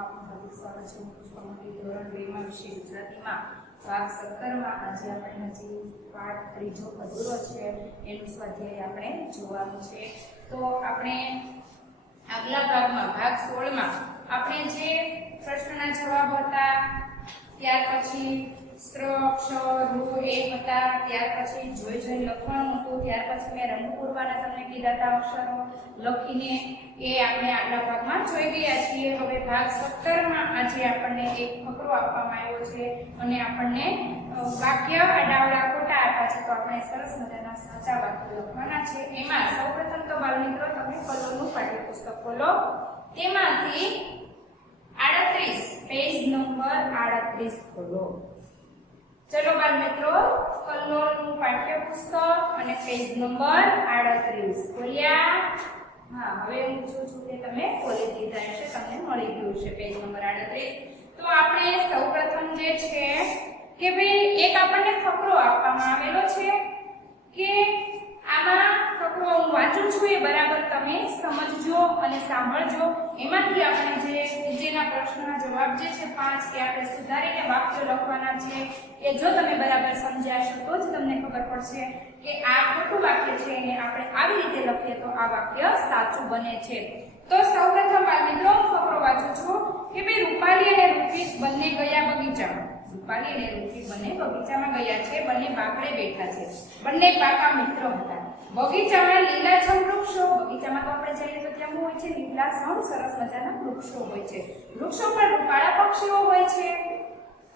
आपનું હાર્દિક સ્વાગત છે. પુષ્પામણી ધોરણ 2 માં વિષય ગુજરાતીમાં ભાગ 17 માં આજે આપણે હજી પાઠ ત્રીજો અધૂરો છે એનું સ્વાધ્યાય આપણે જોવાનું છે. તો આપણે આગલા ભાગમાં ભાગ 16 માં આપણે જે પ્રશ્નના જવાબ હતા, ત્યાર પછી સ્ત્ર અક્ષર રૂ એ હતા, ત્યાર પછી જોઈ લખવાનું હતું, ત્યાર પછી મેં રંગ પૂરવાના તમને કીધા હતા અક્ષરો લખીને, એ આપણે આગલા ભાગમાં જોઈ ગયા છીએ. હવે ભાગ 17 માં આજે આપણને એક ફકરો આપવામાં આવ્યો છે અને આપણને વાક્ય આડાવડા ખોટા આપ્યા છે, તો આપણે સરસ મજાના સાચા વાક્યો લખવાના છે. એમાં સૌપ્રથમ તો બાળમિત્રો તમે કલરનું પાઠ્યપુસ્તક ખોલો, તેમાંથી 38 પેજ નંબર 38 ખોલો. ચલો બાળ મિત્રો, કલ્લોળનું પાઠ્યપુસ્તક અને પેજ નંબર 38 ખોલ્યા? હા, હવે હું પૂછું છું કે તમે ખોલી દીધા હશે, તમને મળી ગયું છે પેજ નંબર 38. તો આપણે સૌપ્રથમ જે છે કે ભાઈ એક આપણને ફકરો આપવામાં આવેલો છે કે આમાં ફકરો હું વાંચું છું એ બરાબર તમે સમજજો અને સાંભળજો. એમાંથી આપણે જે નીચેના પ્રશ્નના જવાબ જે છે 5 કે આપણે સુધારીને વાક્યો લખવાના છે, એ જો તમે બરાબર સમજ્યા છો તો જ તમને ખબર પડશે કે આ ખોટું વાક્ય છે અને આપણે આવી રીતે લખીએ તો આ વાક્ય સાચું બને છે. તો સૌપ્રથમ બાળ મિત્રો હું ફકરો વાંચું છું કે ભાઈ રૂપાલી અને ઋત્વિક બંને ગયા બગીચામાં. રૂપાલી અને ઋત્વિક બંને બગીચામાં ગયા છે, બંને બાકડે બેઠા છે, બંને પાકા મિત્ર હતા. બગીચામાં લીલાછમ વૃક્ષો, બગીચામાં તો આપણે જઈએ તો ત્યાં હોય છે લીલાછમ સરસ મજાના વૃક્ષો હોય છે, વૃક્ષો પર રૂપાળા પક્ષીઓ હોય છે.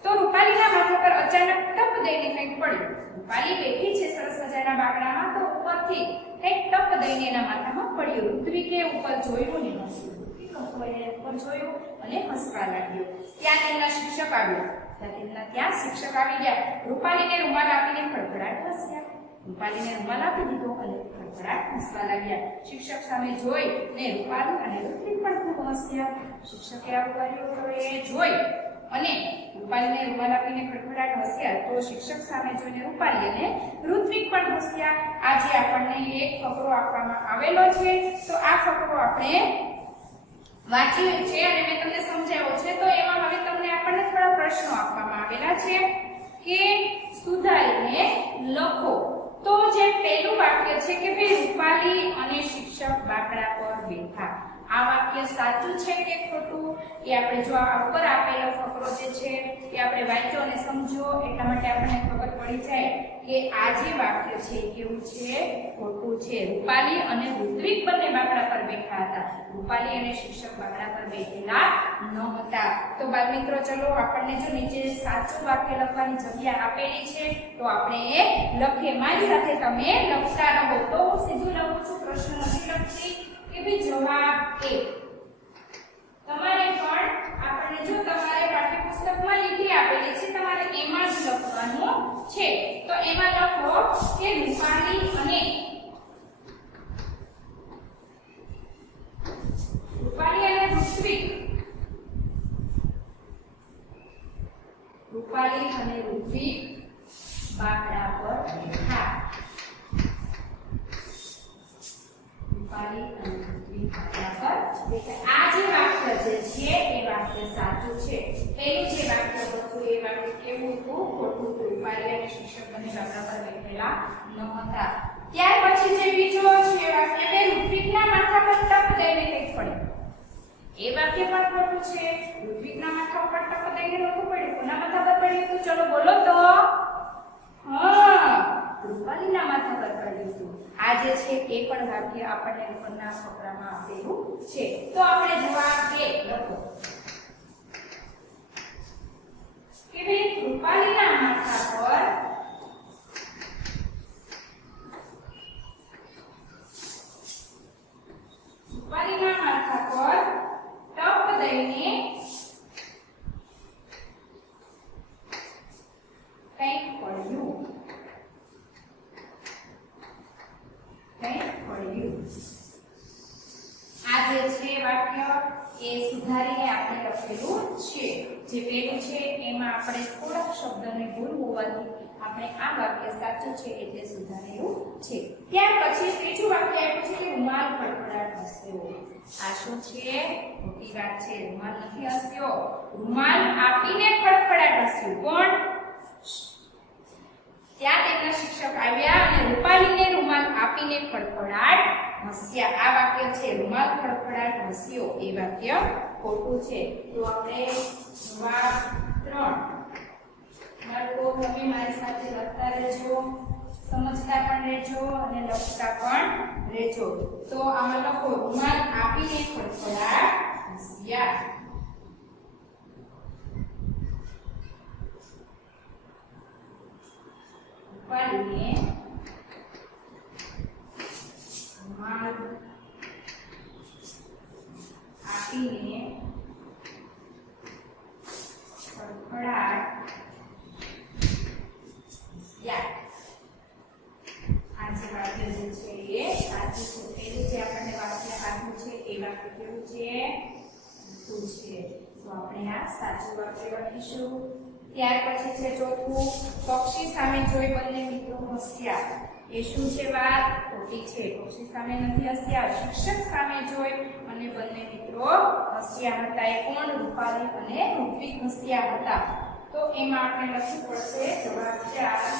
તો રૂપાલીના માથા પર અચાનક ટપ દઈને કંઈક પડ્યું. રૂપાલી બેઠી છે સરસ મજાના બાકડામાં, તો ઉપરથી કંઈક ટપ દઈને એના માથામાં પડ્યું. ઋત્વિકે ઉપર જોયું ને હસ્યું. ઉપર જોયું અને હસવા લાગ્યો. ત્યાં તેમના શિક્ષક આવ્યા. ત્યાં શિક્ષક આવી ગયા. રૂપાલીને રૂમાલ આપીને ખડખડાટ હસ્યા. રૂપાલીને રૂમાલ આપી દીધો અને ખડખડાટ હસવા લાગ્યા. શિક્ષક સામે જોઈ ને રૂપાલી અને ઋત્વિક પણ ખૂબ હસ્યા. શિક્ષકે આવું કર્યું તો એ જોઈ અને રૂપાલીને રૂમાલ આપીને ખડખડાટ હસ્યા, તો શિક્ષક સામે જોઈને રૂપાલી અને ઋત્વિક પણ હસ્યા. આજે આપણને એક ફકરો આપવામાં આવેલો છે, તો આ ફકરો આપણે વાંચ્યો છે અને મેં તમને સમજાવ્યો છે. તો એમાં હવે તમને આપણને થોડા પ્રશ્નો આપવામાં આવેલા છે કે સુધારીને લખો. તો જે પહેલું વાક્ય છે કે ભાઈ રૂપાલી અને શિક્ષક બાકડા પર બેઠા, આ વાક્ય સાચું છે કે ખોટું એ આપણે જો આ ઉપર આપેલો ફકરો જે છે એ આપણે વાંચો અને સમજો, એટલા માટે આપણને ખબર પડી જાય કે આ જે વાક્ય છે કેવું છે, ખોટું છે. રૂપાલી અને ઋત્વિક બંને બાકડા પર બેઠા હતા, રૂપાલી અને શિક્ષક બાકડા પર બેઠેલા ન હતા. તો બાળ મિત્રો ચલો આપણને જો નીચે સાચું વાક્ય લખવાની જગ્યા આપેલી છે તો આપણે એ લખીએ. મારી સાથે તમે લખતા રહો. તો હું સીધું લખું છું, પ્રશ્ન નથી લખતી કે ભાઈ જવાબ એ. તમારે પણ આપણને જો તમારે પાઠ્યપુસ્તકમાં લીટી આપેલી છે, તમારે એમાં જ લખવાનું છે. તો એમાં લખો કે રૂપાલી અને ઋત્વિક, રૂપાલી અને ઋત્વિક બાકડા પર બેઠા. રૂપાલી અને ઋત્વિક બાકડા પર બેઠા. આ જે વાક્ય જે છે એ વાક્ય સાચું છે. પહેલું જે વાક્ય હતું એ વાક્ય કેવું હતું, ખોટું હતું. રૂપાલી અને શિક્ષક બંને બાકડા પર બેઠેલા ન હતા. ત્યાર પછી જે બીજો છે વાક્ય કે ઋત્વિકના માથા પર ટપ દઈને કંઈક પડ્યું, એ વાક્ય પણ ખોટું છે. ઋત્વિકના માથા પર ટપ દઈને નહોતું પડ્યું. કોના માથા પર પડ્યું હતું? ચલો બોલો તો. હા, રૂપાલીના માથા પર પડ્યું હતું. આ જે છે એ પણ વાક્ય આપણને ઉપરના ફકરામાં આપેલું છે. તો આપણે જવાબ બે લખો કે ભાઈ રૂપાલીના માથા પર ટપ દઈને કંઈક પડ્યું. આ જે છે વાક્ય એ સુધારીને આપણે લખેલું છે. જે પેલું છે એમાં આપણે થોડાક શબ્દને ભૂલ હોવાથી આપણે આ વાક્ય સાચું છે એટલે સુધારેલું છે. ત્યાર પછી ત્રીજું વાક્ય આપ્યું છે કે રૂમાલ ખડખડાટ હસવા હસ્યો. આ શું છે? ખોટી વાત છે. રૂમાલ નથી હસ્યો. રૂમાલ આપીને ખડખડાટ હસ્યું. કોણ? ત્યાં તેમના શિક્ષક આવ્યા અને રૂપાલીને રૂમાલ આપીને ખડખડાટ હસ્યા. આ વાક્ય છે રૂમાલ ખડખડાટ હસ્યો. એ વાક્ય ખોટું છે. તો આપણે જવાબ 3 બાળકો તમે મારી સાથે લખતા રહેજો, સમજતા પણ રહેજો અને લખતા પણ રહેજો. તો આમાં લખો રૂમાલ આપીને ખડખડાટ હસ્યા. રૂપાલીને રૂમાલ આપીને ખડખડાટ હસ્યા. આ જે વાક્ય જે છે એ સાચું છે. પેલું જે આપણને વાક્ય આપ્યું છે એ વાક્ય કેવું છે? ખોટું છે. તો આપણે આ સાચું વાક્ય લખીશું. ત્યાર પછી છે ચોથું, પક્ષી સામે જોઈ બંને મિત્રો હસ્યા. એ શું છે વાત? ખોટી છે. પક્ષી સામે નથી હસ્યા. શિક્ષક સામે જોઈ અને બંને મિત્રો હસ્યા હતા. એ કોણ? રૂપાલી અને ઋત્વિક હસ્યા હતા. તો એમાં આપણે લખવું પડશે જવાબ 4.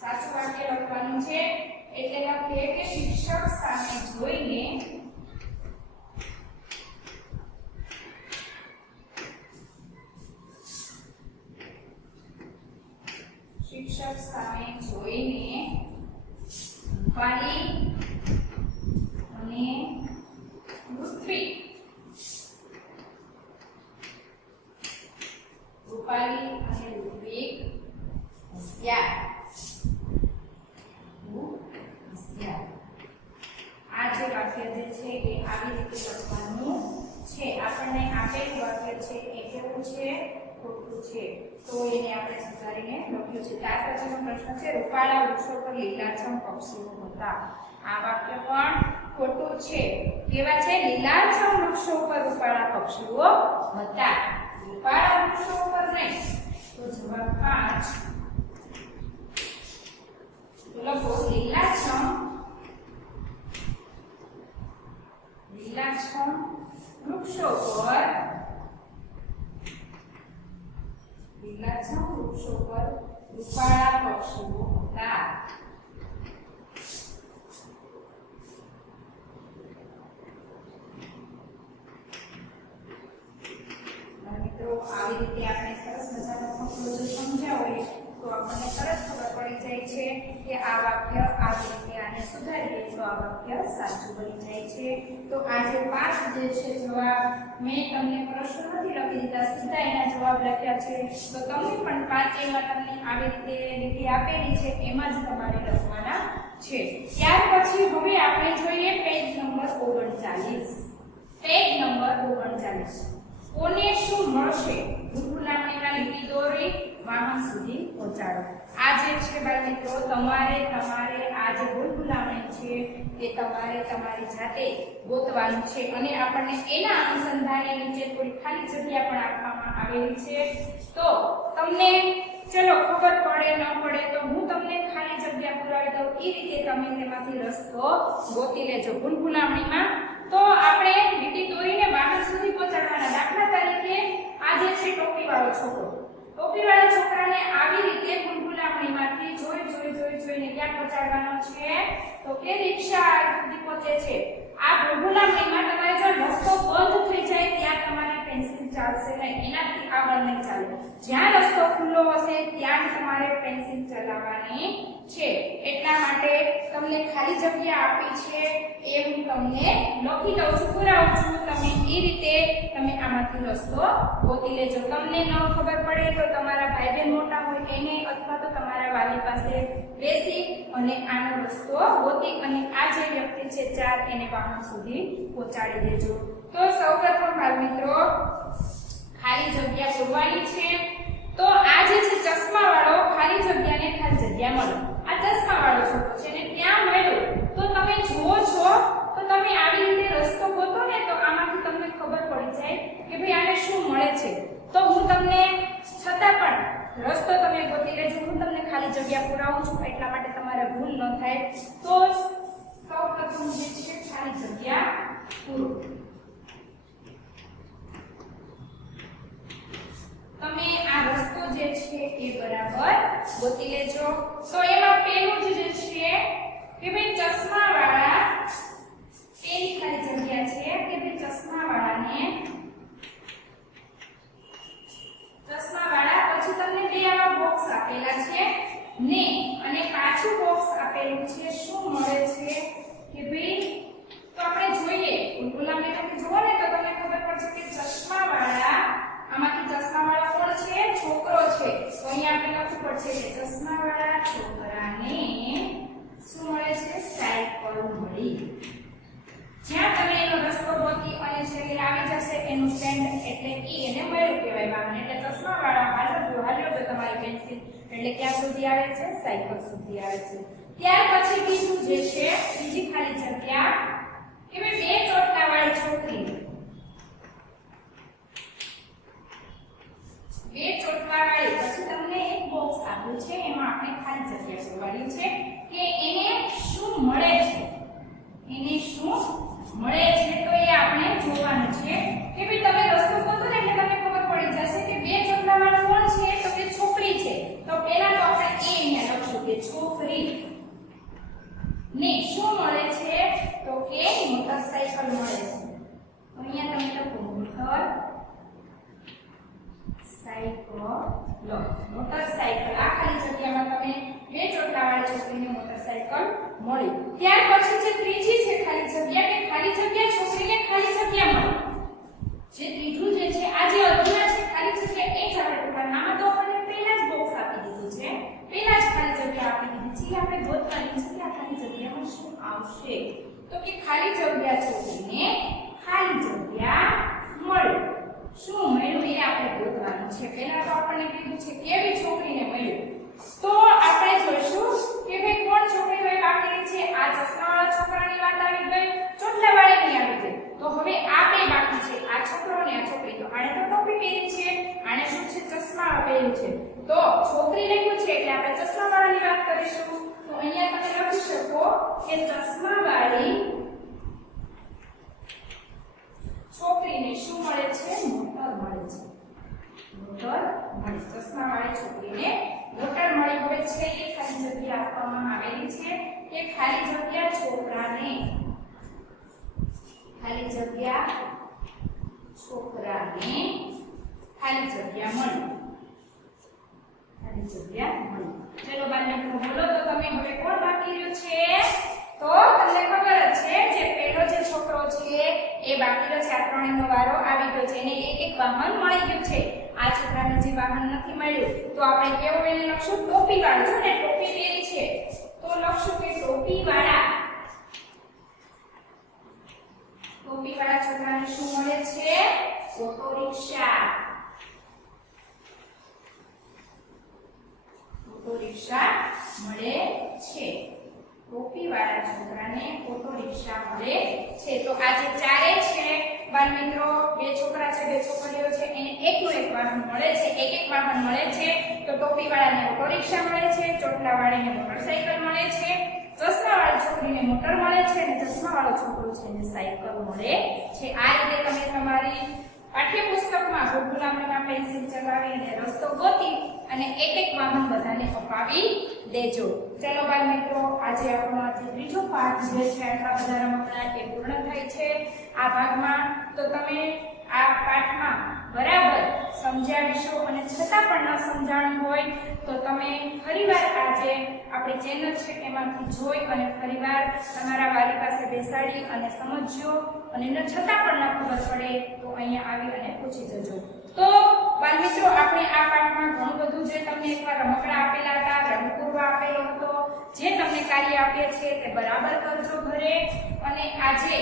સાચું વાક્ય લખવાનું છે એટલે લખીએ કે શિક્ષક સામે જોઈને રૂપાલી અને ઋત્વિક હસ્યા. આ જે વાક્ય જે છે એ આવી રીતે લખવાનું છે. આપણને આપેલું વાક્ય છે એ કેવું છે? ખોટું છે. તો એને આપણે સુધારીને લખ્યું છે. ત્યાર પછીનો પ્રશ્ન છે રૂપાળા વૃક્ષો પર લીલાછમ પક્ષીઓ હતા. આ વાક્ય પણ ખોટું છે. કેવા છે? લીલાછમ વૃક્ષો પર રૂપાળા પક્ષીઓ હતા. રૂપાળા વૃક્ષો પર નહીં. તો જવાબ 5 લખો લીલાછમ વૃક્ષો પર રૂપાળા પક્ષીઓ હતા. મિત્રો આવી રીતે આપણે સરસ મજાનો ફકરો જો સમજ્યા હોય તો આપણને તરત ખબર પડી જાય છે કે આ વાક્ય આવી રીતે આને સુધારીએ તો આ વાક્ય સાચું બની જાય છે. તો આ જે 5 જે છે જવાબ મેં તમને પ્રશ્ન નથી લખી દીધા, સીધા એના જવાબ લખ્યા છે. તો તમને પણ 5 એમાં તમને આવી રીતે લીટી આપેલી છે એમાં જ તમારે લખવાના છે. ત્યાર પછી હવે આપણે જોઈએ પેજ નંબર 39. પેજ નંબર 39 કોને શું મળશે? ભૂલભુલામણીમાં લીટી દોરી વાહન સુધી પહોંચાડો. આ જે છે બાળ મિત્રો તમારે આ જે ભૂલભુલામણી છે એ તમારે તમારી જાતે ગોતવાનું છે અને આપણને એના અનુસંધાને નીચે થોડી ખાલી જગ્યા પણ આપવામાં આવેલી છે. તો તમને ચલો ખબર પડે ન પડે તો હું તમને ખાલી જગ્યા પુરાવી દઉં એ રીતે તમે તેમાંથી રસ્તો ગોતી લેજો. ભૂલભુલામણીમાં તો આપણે લીટી દોરીને વાહન સુધી પહોંચાડવાના. દાખલા તરીકે આ જે છે ટોપીવાળો છોકરાને આવી રીતે ભૂલભુલામણીમાંથી જોઈને ક્યાં પહોંચાડવાનો છે? તો કે રિક્ષા સુધી પહોંચે છે. આ ભૂલભુલામણીમાં તમારે જો રસ્તો બંધ થઈ જાય ત્યાં તમારી પેન્સિલ ચાલશે નહીં, એનાથી આગળ નહીં ચાલે. જ્યાં રસ્તો ખુલ્લો હશે ત્યાં તમારે પેન્સિલ ચલાવવાની છે. એટલા માટે તમને ખાલી જગ્યા આપી છે એ હું તમને લખી દઉં છું, પુરાવું છું. તમે એ રીતે તમે આમાંથી રસ્તો ગોતી લેજો. તમને ન ખબર પડે તો તમારા ભાઈ બહેન મોટા હોય એને અથવા તો તમારા વાલી પાસે બેસી અને આનો રસ્તો ગોતી અને આ જે વ્યક્તિ છે 4 એને વાહન સુધી પહોંચાડી દેજો. તો સૌપ્રથમ બાળ મિત્રો ખાલી જગ્યા પૂરવાની છે. તો આ જે છે ચશ્માવાળો ખાલી જગ્યાને ખાલી જગ્યા મળે. આ ચશ્માવાળો છોકરો છે ને ત્યાં મળ્યો તો તમે જુઓ છો તો તમે આવી રીતે રસ્તો ગોતો ને તો આમાંથી તમને ખબર પડી જાય કે ભાઈ આને શું મળે છે. તો હું તમને છતાં પણ રસ્તો તમે ગોતી લેજો. હું તમને ખાલી જગ્યા પુરાવું છું એટલા માટે તમારે ભૂલ ન થાય. તો સૌપ્રથમ જે છે ખાલી જગ્યા પૂરો. તમે આ રસ્તો જે છે એ બરાબર ગોતી લેજો. તો એમાં પહેલું જે છે કે ભાઈ ચશ્માવાળા, પેલી ખાલી જગ્યા છે કે ભાઈ ચશ્માવાળાને, ચશ્માવાળા પછી તમને બે આવા બોક્સ આપેલા છે ને અને પાછું બોક્સ આપેલું છે. શું મળે છે કે ભાઈ, તો આપણે જોઈએ ગુલામને તમે જુઓ ને તો તમને ખબર પડશે કે ચશ્માવાળા, આમાંથી ચશ્માવાળા કોણ છે? છોકરો છે. તો અહીંયા આપણે લખવું પડશે કે ચશ્માવાળા છોકરાને શું મળે છે? સાયકલ મળી. જ્યાં તમે એનો રસ્તો ગોતી અને છેલ્લે આવી જશે એનું સ્ટેન્ડ એટલે ઈ એને મળ્યું કહેવાય વાહન. એટલે ચશ્માવાળા હાલ્યો જો તમારી પેન્સિલ એટલે ક્યાં સુધી આવે છે? સાયકલ સુધી આવે છે. ત્યાર પછી બીજું જે છે, બીજી ખાલી જગ્યા કે ભાઈ બે ચોટલાવાળી છોકરી, બે ચોટલાવાળી. પછી તમને એક બોક્સ આપ્યું છે, એમાં આપણે ખાલી જગ્યા પૂરવાની છે કે એને શું મળે છે, એને શું મળે છે. તો એ આપણે જોવાનું છે કે ભાઈ તમે રસ્તો ગોતો ને એટલે તમને ખબર પડી જશે કે બે ચોટલાવાળા કોણ છે? તો કે છોકરી છે. તો પહેલા તો આપણે એ અહીંયા લખશું કે છોકરી ને શું મળે છે? તો કે મોટરસાઇકલ મળે છે. તો અહીંયા તમે લખો મોટરસાઇકલ. આ ખાલી જગ્યામાં તમે બે ચોટલાવાળી છોકરીને મોટરસાઇકલ મળી. ત્યાર પછી જે ત્રીજી છે ખાલી જગ્યા કે ખાલી જગ્યા છોકરીને ખાલી જગ્યા મળી. જે ત્રીજું જે છે આ જે અધૂરા છે ખાલી જગ્યા એ જ આપણે પૂરવાનું. આમાં તો આપણને પહેલા જ બોક્સ આપી દીધું છે, પહેલા જ ખાલી જગ્યા આપી દીધી છે. આપણે ગોતવાની છે કે આ ખાલી જગ્યામાં શું આવશે. તો કે ખાલી જગ્યા છોકરીને ખાલી જગ્યા મળી. શું મળ્યું એ આપણે ગોતવાનું છે. પહેલા તો આપણને કીધું છે કેવી છોકરીને મળ્યું. તો આપણે જોઈશું કે ભાઈ કોણ છોકરી હોય બાકી છે. આ ચશ્માવાળા છોકરાની વાત આવી ગઈ, ચોટલાવાળાની આવી ગઈ. તો હવે આ બે બાકી છે, આ છોકરો અને આ છોકરી. તો આને તો ટોપી પહેરી છે, આને શું છે? ચશ્મા પહેર્યું છે. તો છોકરી લખ્યું છે એટલે આપણે ચશ્માવાળાની વાત કરીશું. તો અહીંયા તમે લખી શકો કે ચશ્માવાળી છોકરીને શું મળે છે? મોટર મળે છે. મોટર મળે. ચશ્માવાળી છોકરીને મોટર મળી. હવે છે એ ખાલી જગ્યા આપવામાં આવેલી છે કે ખાલી જગ્યા છોકરાને, ખાલી જગ્યા છોકરાને ખાલી જગ્યા મળી. ખાલી જગ્યા મળી. ચલો બાળકો બોલો તો તમે હવે કોણ બાકી રહ્યું છે? તો તમને ખબર જ છે જે પહેલો જે છોકરો છે એ બાકી રહ્યો છે. આ ત્રણેયનો વારો આવી ગયો છે. એને એક એક વાહન મળી ગયું છે. આ છોકરાને જે વાહન નથી મળ્યું તો આપણે કેવું એને લખશું? ટોપી વાળો. જો ને ટોપી પહેરી છે તો લખશું કે ટોપી વાળા. ટોપી વાળા છોકરાને શું મળે છે? Auto rickshaw. ઓટો રિક્ષા મળે છે. ટોપી વાળા છોકરાને ઓટો રિક્ષા મળે છે. તો આ જે ચારે છે બાળ મિત્રો, બે છોકરા છે, બે છોકરીઓ છે, એને એકનું એક વાહન મળે છે, એક એક વાહન મળે છે. તો ટોપી વાળાને ઓટો રિક્ષા મળે છે, ચોટલાવાળાને મોટરસાઇકલ મળે છે, ચશ્માવાળી છોકરીને મોટર મળે છે અને ચશ્માવાળો છોકરો છે એને સાયકલ મળે છે. આ રીતે તમે તમારી પાઠ્યપુસ્તકમાં ગુલામમાં પેન્સિલ ચલાવી અને રસ્તો ગોતી અને એક એક વાહન બધાને અપાવી દેજો. ચલો બાળ મિત્રો, આજે આપણો આજે ત્રીજો પાઠ જે છે આટલા બધા રમકડા એ પૂર્ણ થાય છે આ ભાગમાં. તો તમે આ પાઠમાં બરાબર સમજાવીશો અને છતાં પણ ન સમજાણું હોય તો તમે ફરીવાર આજે આપણી ચેનલ છે એમાંથી જોઈ અને ફરીવાર તમારા વાલી પાસે બેસાડી અને સમજજો. અને છતાં પણ ન ખબર પડે તો અહીંયા આવી અને પૂછી જજો. તો બાળ મિત્રો, આપણે આ પાઠમાં ઘણું બધું જે તમને એકવાર રમકડા આપેલા હતા, રંગપૂર્વ આપેલો હતો, જે તમને કાર્ય આપે છે તે બરાબર કરજો ઘરે. અને આજે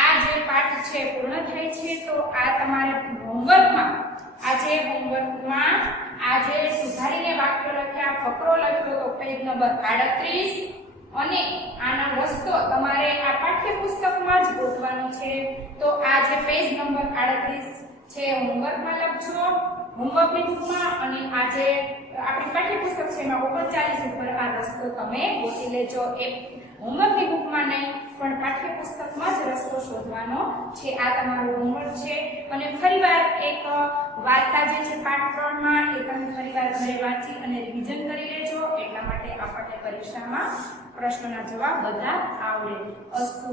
આ જે પાઠ છે પૂર્ણ થાય છે તો આ તમારે હોમવર્કમાં, આજે હોમવર્કમાં આજે સુધારીને વાક્યો લખ્યા, ફકરો લખ્યો તો પેજ નંબર 38 અને આનો રસ્તો તમારે આ પાઠ્યપુસ્તકમાં જ ગોતવાનો છે. તો આ જે પેજ નંબર 38 છે હોમવર્કમાં લખજો, હોમવર્કની બુકમાં. અને આ જે આપણી પાઠ્યપુસ્તક છે એમાં 39 ઉપર આ રસ્તો તમે ગોતી લેજો. એ હોમવર્કની બુકમાં નહીં પણ પાઠ્યપુસ્તકમાં જ રસ્તો શોધવાનો છે. આ તમારું હોમવર્ક છે. અને ફરીવાર એક વાર્તા જે છે પાઠ 3 માં એ તમે ફરીવાર ઘરે વાંચી અને રિવિઝન કરી લેજો. એટલા માટે આપણને પરીક્ષામાં પ્રશ્નોના જવાબ બધા આવડે. અસ્તુ.